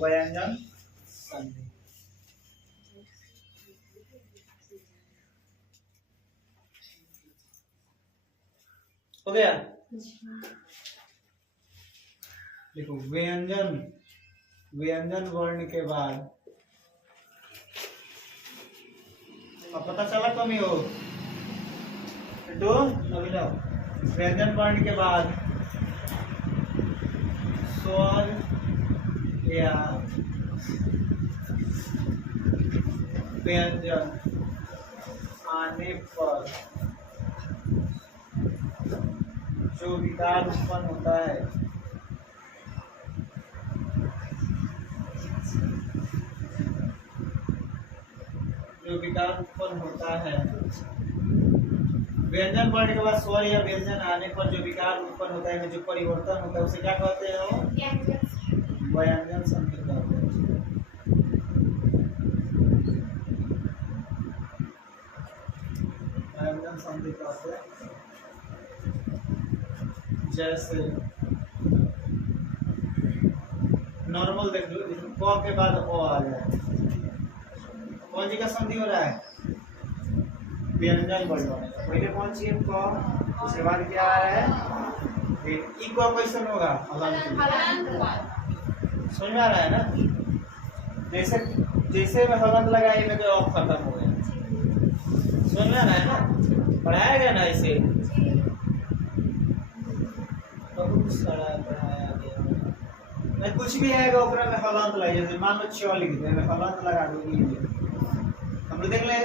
व्यंजन संधि। हो गया। देखो व्यंजन, व्यंजन वर्ण के बाद अब पता चला कमी हो तो व्यंजन वर्ण के बाद स्वर या व्यंजन आने पर जो विकार उत्पन्न होता है व्यंजन वर्ण के बाद स्वर या व्यंजन आने पर जो विकार उत्पन्न होता है, जो परिवर्तन होता है उसे क्या कहते हैं? व्यंजन संधि कहते हैं। व्यंजन संधि कहते हैं। जैसे नॉर्मल देख लो, क के बाद ओ आ जाए, कौन सी का संधि हो रहा है? व्यंजन वर्ण। पहले कौन सी है? क, उसके बाद क्या आ रहा है? ई को क्वेश्चन होगा समझ में आ रहा है ना? जैसे जैसे में हलंत लगाए में तो ऑफ खत्म हो गया, समझ में आ रहा है ना? पढ़ाया गया ना इसे, बहुत सारा पढ़ाया गया। मैं कुछ भी आएगा ओकरा में हलंत लगे, जैसे मान लो च लिख दे, मैं हलंत लगा दूंगी। हम लोग देख ले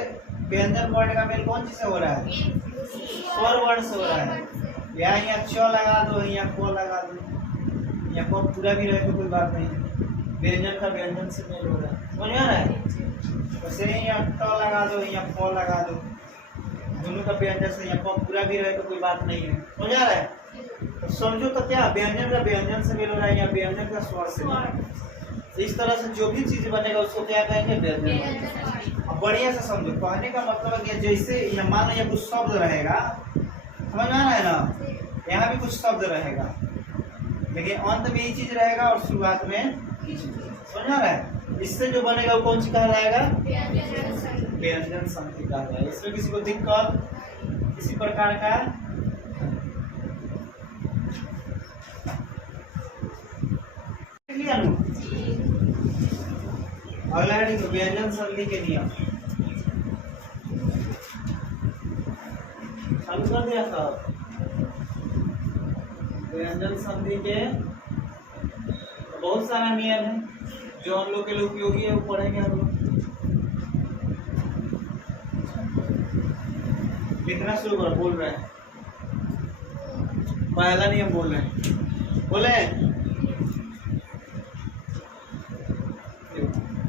व्यंजन वर्ण का मेल कौन चीज से हो रहा है? स्वर वर्ण से हो रहा है। यहाँ च लगा दो, यहाँ क लगा दो, यहाँ क पूरा भी रहे तो कोई बात नहीं, व्यंजन का व्यंजन से मेल हो रहा है, समझ में आ रहा है? वैसे यहाँ ट लगा दो, यहाँ क लगा दो, दोनों का व्यंजन से यहाँ क पूरा भी रहे तो कोई बात नहीं है, समझ आ रहा है? तो समझो तो क्या व्यंजन का व्यंजन से मेल हो रहा है या व्यंजन का स्वर से। इस तरह से जो भी चीज बनेगा उसको क्या कहेंगे? व्यंजन। अब बढ़िया से समझो, कहने का मतलब है कि जैसे यहाँ मान लो कुछ शब्द रहेगा, समझ में आ रहा है ना? यहाँ भी कुछ शब्द रहेगा, लेकिन अंत में ये चीज रहेगा और शुरुआत में, समझ में आ रहा है? इससे जो बनेगा वो कौन सी कहलाएगा? व्यंजन संधि कहलाएगा। इसमें किसी को दिक्कत किसी प्रकार का अगला है व्यंजन संधि के नियम। चालू कर दिया था। व्यंजन संधि के बहुत सारा नियम है जो हम लोग के लिए उपयोगी है, वो पढ़ेंगे हम लोग। लिखना शुरू करो, बोल रहे हैं। पहला नियम बोल रहे हैं, बोले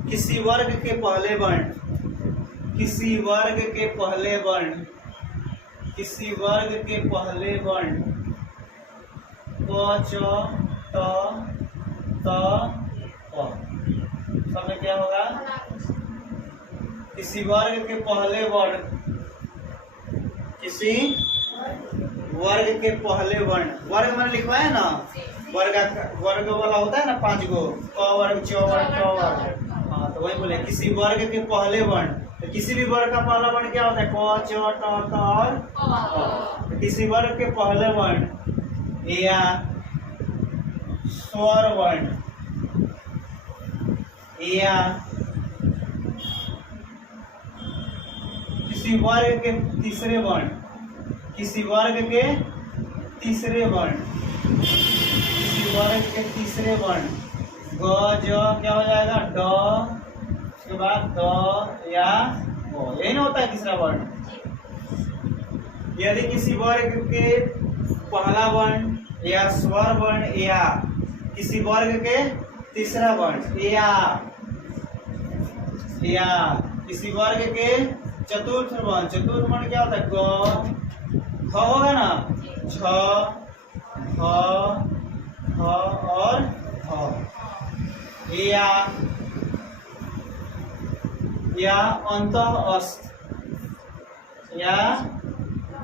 किसी वर्ग के पहले वर्ण, किसी वर्ग के पहले वर्ण, किसी वर्ग के पहले वर्ण क, च, त, प सब में क्या होगा? किसी वर्ग के पहले वर्ण, किसी वर्ग के पहले वर्ण, वर्ग मैंने लिखवाया ना, वर्ग वाला होता है ना 5 गो, क वर्ग, च वर्ग, ट वर्ग। हाँ तो वही बोले किसी वर्ग के पहले वर्ण। तो किसी भी वर्ग का पहला वर्ण क्या होता है? क, च, ट, त और प। किसी वर्ग के पहले वर्ण या स्वर वर्ण या किसी वर्ग के तीसरे वर्ण, किसी वर्ग के तीसरे वर्ण, किसी वर्ग के तीसरे वर्ण ग, ज क्या हो जाएगा? ड, उसके बाद द या व, यही ना होता है तीसरा वर्ण। यदि किसी वर्ग के पहला वर्ण या स्वर वर्ण या किसी वर्ग के तीसरा वर्ण या किसी वर्ग के चतुर्थ वर्ण, चतुर्थ वर्ण क्या होता है? ग, ख होगा ना, छ, ख और ह, या अंतःस्थ, या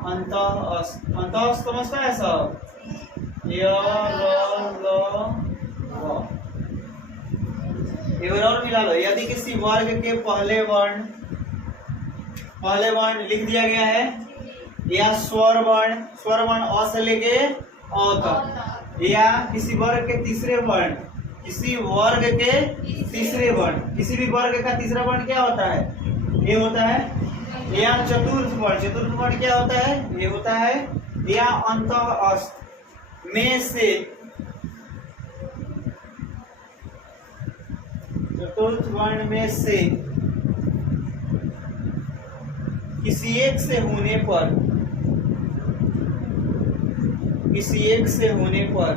अंतःस्थ, अंतःस्थ समझता है सब? य, ल, व, एक बार और मिला लो। यदि किसी वर्ग के पहले वर्ण लिख दिया गया है या स्वर वर्ण अ से लेके अ तक, या किसी वर्ग के तीसरे वर्ण, किसी भी वर्ग का तीसरा वर्ण क्या होता है? ये होता है। या चतुर्थ वर्ण क्या होता है? ये होता है। या अंतःस्थ में से, चतुर्थ वर्ण में से किसी एक से होने पर, किसी एक से होने पर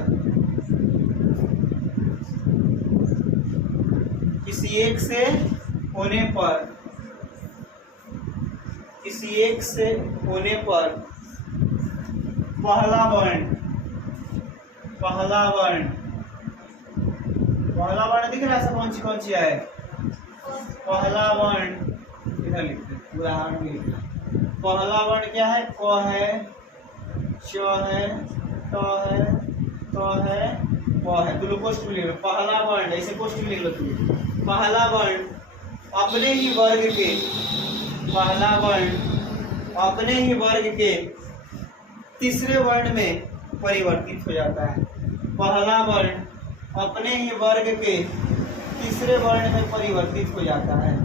पहला वर्ण दिख रहा है? कौन सी है? पहला वर्ण इधर लिखते, उदाहरण में लिखते। पहला वर्ण क्या है? क है, च है, ट है, त है, प है। तू लोग पोस्ट में लिख लो पहला वर्ण, ऐसे पोस्ट में लिख लो तू। पहला वर्ण अपने ही वर्ग के तीसरे वर्ण में परिवर्तित हो जाता है। पहला वर्ण अपने ही वर्ग के तीसरे वर्ण में परिवर्तित हो जाता है।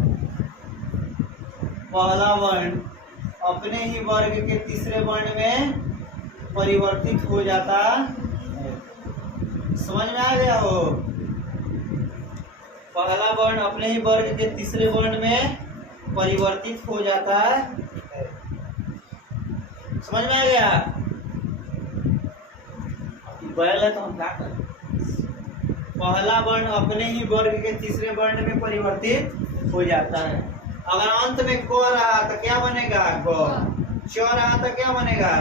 पहला वर्ण अपने ही वर्ग के तीसरे वर्ण में परिवर्तित हो जाता है। समझ में आ गया हो? पहला वर्ण अपने ही वर्ग के तीसरे वर्ण में परिवर्तित हो जाता है। समझ में आ गया? बैल है तो हम क्या करें? पहला वर्ण अपने ही वर्ग के तीसरे वर्ण में परिवर्तित हो जाता है। अगर अंत में क रहा तो क्या बनेगा? ग। च रहा तो क्या बनेगा?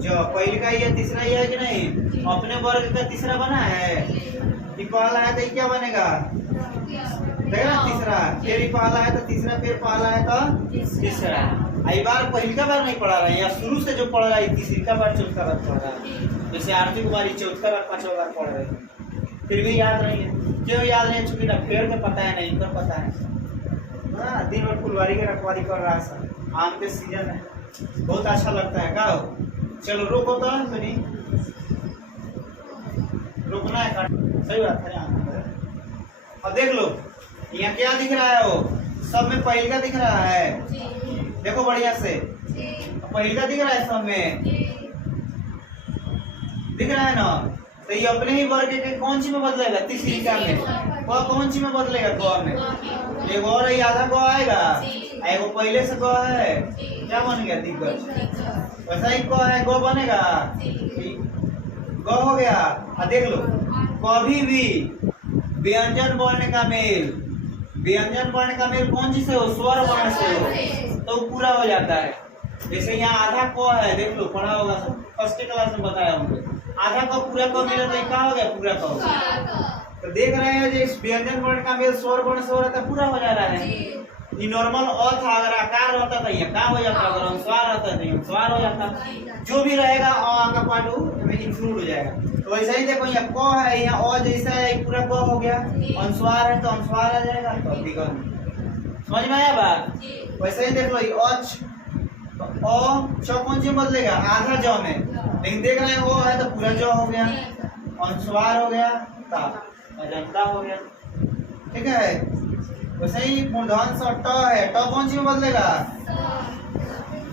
ज। पहले का ये तीसरा ही है कि नहीं? अपने वर्ग का तीसरा बना है। ये पहला है तो ये क्या बनेगा? देखना तीसरा, फिर ये पहला है तो तीसरा, फिर पहला है तो तीसरा। आई बार पहली का बार नहीं पढ़ा रहे हैं, या शुरू से जो पढ़ रहा है तीसरी का बार चौथा बार पढ़ रहा है। जैसे आरती कुमारी चौथा बार पांचवा बार पढ़ रहे हैं, फिर भी याद नहीं है। क्यों याद नहीं? चूंकि ना पेड़ का पता है, नहीं इनका पता है। हाँ, दिन भर फुलवारी के रखवारी कर रहा है सर। आम के सीजन है, बहुत अच्छा लगता है। का चलो रोको तो सुनी, रुकना है। सही बात है। अब देख लो यहाँ क्या दिख रहा है? वो सब में पहल का दिख रहा है। देखो बढ़िया से, पहल का दिख रहा है सब में, दिख रहा है ना? तो ये अपने ही वर्ग के कौन सी में बदलेगा? तीसरी का में। कौन सी में बदलेगा? ग में। एक और आधा ग आएगा, एगो पहले से ग है, क्या बन गया? दिग्गज। वैसा ही क है, ग बनेगा, ग हो गया। देख लो, कभी भी व्यंजन वर्ण का मेल कौन सी से हो? स्वर वर्ण से हो, तो पूरा हो जाता है। जैसे यहाँ आधा क है, देख लो पढ़ा होगा, फर्स्ट क्लास में बताया हमने। आधा का पूरा क मिला तो क्या हो गया? पूरा क हो गया। तो देख रहे हैं जो इस व्यंजन वर्ण का मेल स्वर वर्ण से हो रहा था, पूरा हो जा रहा है। ये नॉर्मल अ था, अगर आकार रहता था ये क्या हो जाता? अगर अनुस्वार रहता तो अनुस्वार हो जाता। जो भी रहेगा अ का पार्ट में इंक्लूड हो जाएगा। तो वैसा ही देखो, यहाँ क है, यहाँ अ जैसा है, पूरा क हो गया। अनुस्वार है तो अनुस्वार आ जाएगा। तो समझ में आया बात? वैसे ही देख लो, अ च कौन सी बदलेगा? आधा ज में। लेकिन देख रहे हैं ओ है तो पूरा ज हो गया, अनुस्वार हो गया, ता अजंता हो गया। ठीक है? वैसे ही मूर्धन स ट है, ट कौन सी में बदलेगा?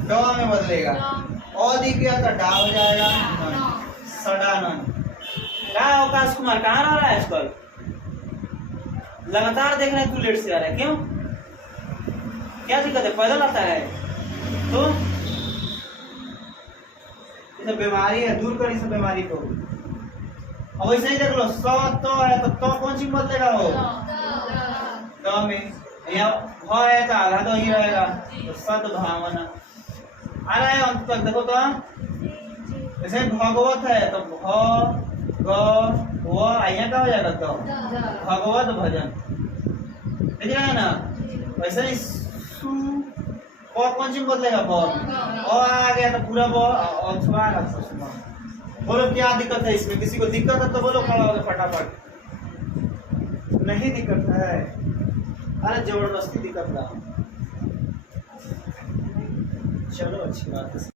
ड में बदलेगा। अ दिख गया तो डा हो जाएगा, सडानन। क्या अवकाश कुमार कहाँ रह रहा है आजकल? लगातार देख रहे हैं, तू लेट से आ रहा है, क्यों? क्या दिक्कत है? पैदल आता है तो ये बीमारी है, दूर कर इस बीमारी को। अब वैसे ही देख लो, स तो है तो कौन सी बदलेगा? हो द में। यहाँ भ है तो आधा तो ही रहेगा, तो सत भावना आ रहा है अंत तक। देखो तो जैसे भगवत है तो भ ग व यहाँ का हो जाएगा? तो भगवत भजन। ठीक है ना? वैसे ही सु कौन सी बदलेगा? ब। आ गया तो पूरा ब। बोलो क्या दिक्कत है इसमें? किसी को दिक्कत है तो बोलो, खड़ा होगा फटाफट। नहीं नहीं दिक्कत है, अरे जबरदस्ती दिक्कत रहा। चलो अच्छी बात है।